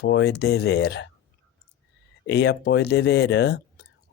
puede ver,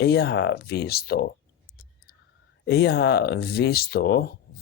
ella ha visto,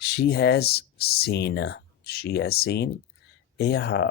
she has seen, ella ha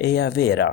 ella verá,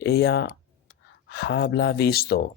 ella habla visto,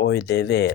puede ver,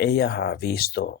ella ha visto,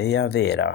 ella verá,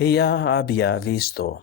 ella había visto,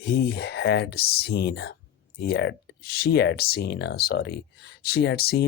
she had seen,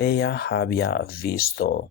ella había visto।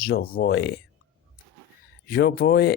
yo voy,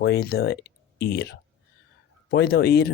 puedo ir,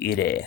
iré,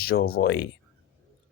yo voy,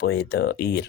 puedo ir,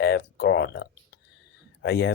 have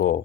go,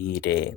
iré।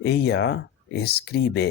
ella escribe,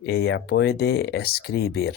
ella puede escribir,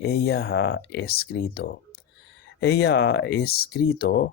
ella ha escrito,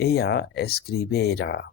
ella escribirá,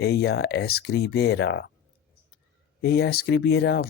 ella escribirá,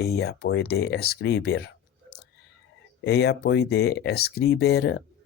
ella puede escribir,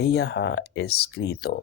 ella ha escrito,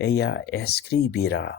ella escribirá,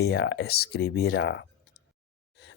ella escribirá।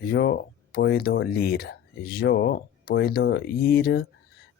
yo puedo ir,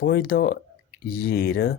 puedo ir,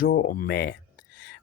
yo,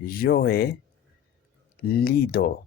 yo he leído,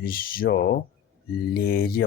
yo leeré,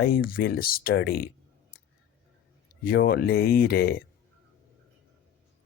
I will study, yo leeré,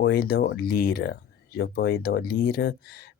puedo leer,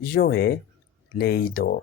yo he leído,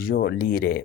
yo leeré,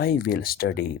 I will study,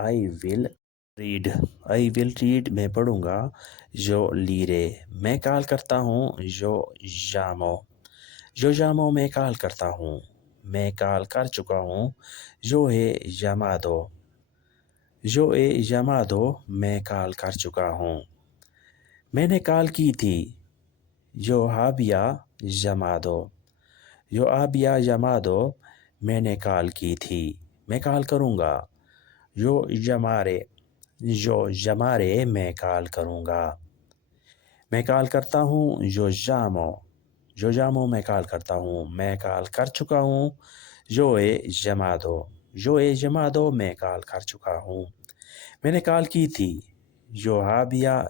I will read I will read میں پڑھوں گا. جو لیرے میں کال کرتا ہوں. جو جامو میں کال کرتا ہوں. میں کال کر چکا ہوں. جو ہے جمادو میں کال کر چکا ہوں. میں نے کال کی تھی. جو ہابیا جمادو میں نے کال کی تھی. میں کال کروں گا. جو جمارے میں کال کروں گا. میں کال کرتا ہوں. جو جامو میں کال کرتا ہوں. میں کال کر چکا ہوں. جو جمادو میں کال کر چکا ہوں. میں نے کال کی تھی. جو آبیا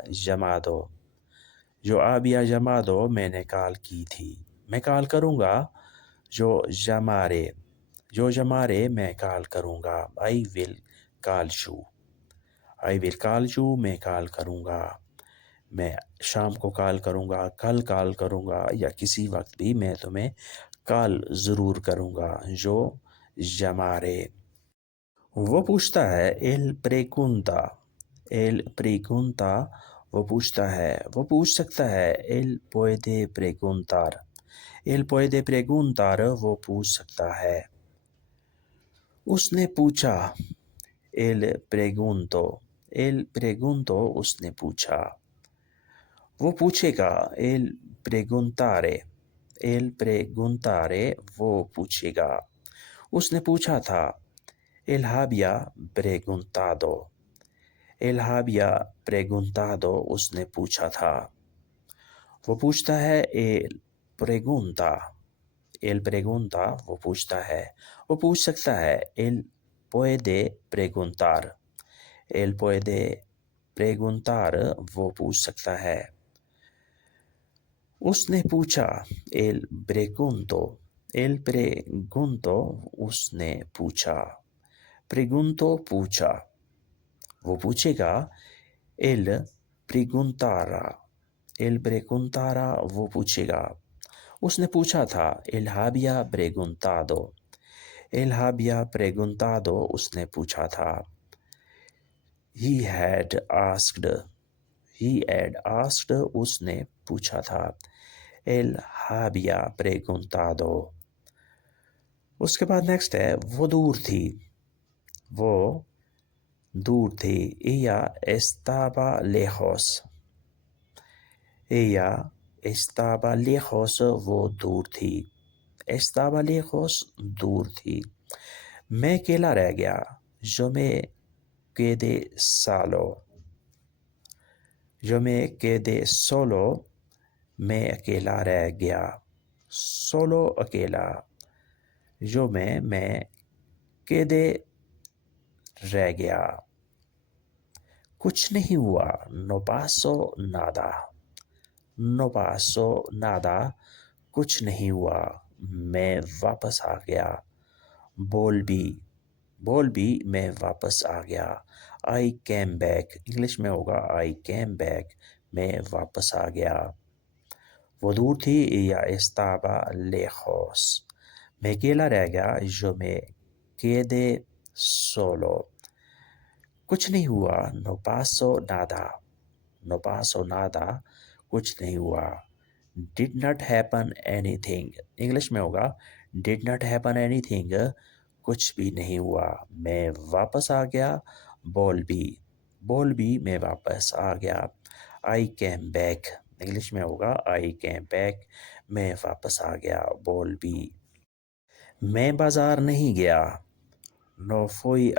جمادو میں نے کال کی تھی. میں کال کروں گا. جو جمارے میں کال کروں گا. آئی ول کال یو میں کال کروں گا. میں شام کو کال کروں گا. کل کال کروں گا یا کسی وقت بھی میں تمہیں کال ضرور کروں گا. جو جمارے وہ پوچھتا ہے. ایل پریگونتا وہ پوچھتا ہے. وہ پوچھ سکتا ہے. ایل پویدے پریگونتار وہ پوچھ سکتا ہے. اس نے پوچھا. ایل پریگونتو اس نے پوچھا. وہ پوچھے گا. ایل پریگونتارے وہ پوچھے گا. اس نے پوچھا تھا. ایل ہابیا پریگونتادو اس نے پوچھا تھا. وہ پوچھتا ہے. ایل پریگونتا وہ پوچھتا ہے. وہ پوچھ سکتا ہے. ایل پویدے پریگونتار وہ پوچھ سکتا ہے. اس نے پوچھا. ایل پریگونتو اس نے پوچھا. پریگونتو پوچھا. وہ پوچھے گا. ایل پریگونتارا وہ پوچھے گا. اس نے پوچھا تھا. ایل ہابیا پریگونتادو اس نے پوچھا تھا. He had asked اس نے پوچھا تھا. ایل ہابیا پریگونتادو. اس کے بعد نیکسٹ ہے. وہ دور تھی. Ella estaba lejos وہ دور تھی. estaba lejos دور تھی. میں اکیلا رہ گیا. Yo me quedé solo میں اکیلا رہ گیا. solo اکیلا. جو میں quedé رہ گیا. کچھ نہیں ہوا. no pasó nada کچھ نہیں ہوا. میں واپس آ گیا. بول بھی میں واپس آ گیا. I came back انگلش میں ہوگا I came back میں واپس آ گیا. وہ دور تھی. Ella estaba lejos میں اکیلا رہ گیا. Yo me quedé solo کچھ نہیں ہوا. no pasó nada کچھ نہیں ہوا. did not happen anything English میں ہوگا did not happen anything کچھ بھی نہیں ہوا. میں واپس آ گیا. بول بھی میں واپس آ گیا. I came back انگلش میں ہوگا I came back میں واپس آ گیا. بول بھی. میں بازار نہیں گیا. no fui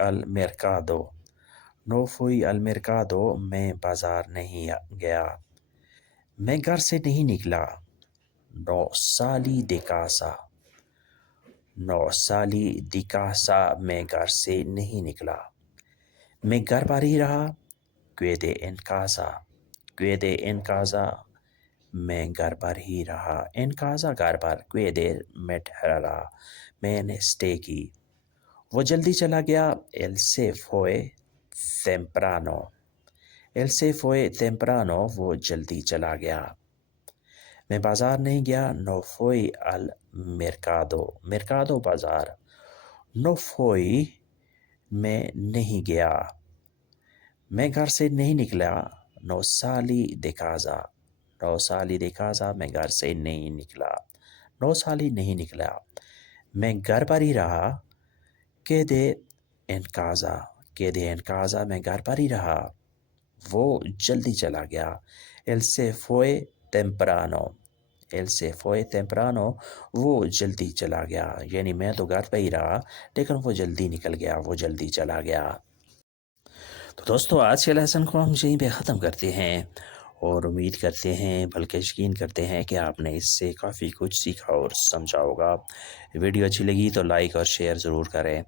al mercado میں بازار نہیں گیا. میں گھر سے نہیں نکلا. no salí de casa میں گھر سے نہیں نکلا. میں گھر پر ہی رہا. quedé en casa میں گھر پر ہی رہا. en casa گھر پر. quedé میں ٹھہرا رہا. میں نے اسٹے کی. وہ جلدی چلا گیا. él se fue temprano وہ جلدی چلا گیا. میں بازار نہیں گیا. no fui al mercado بازار. no fui میں نہیں گیا. میں گھر سے نہیں نکلا 9 سالی di casa 9 سالی di casa میں گھر سے نہیں نکلا 9 سالی نہیں نکلا میں گھر پر ہی رہا quedé en casa quedé en casa میں گھر پر ہی رہا وہ جلدی چلا گیا él se fue temprano él se fue temprano وہ جلدی چلا گیا یعنی میں تو گھر پہ ہی رہا لیکن وہ جلدی نکل گیا وہ جلدی چلا گیا تو دوستو آج کے لیسن کو ہم یہیں پہ ختم کرتے ہیں اور امید کرتے ہیں بلکہ یقین کرتے ہیں کہ آپ نے اس سے کافی کچھ سیکھا اور سمجھا ہوگا ویڈیو اچھی لگی تو لائک اور شیئر ضرور کریں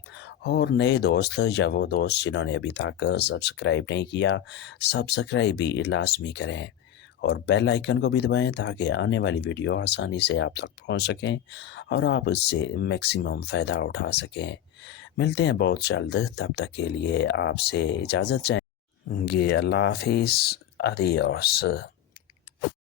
اور نئے دوست یا وہ دوست جنہوں نے ابھی تک سبسکرائب نہیں کیا سبسکرائب بھی لازمی کریں اور بیل آئیکن کو بھی دبائیں تاکہ آنے والی ویڈیو آسانی سے آپ تک پہنچ سکیں اور آپ اس سے میکسیمم فائدہ اٹھا سکیں ملتے ہیں بہت جلد تب تک کے لیے آپ سے اجازت چاہیں گے اللہ حافظ adios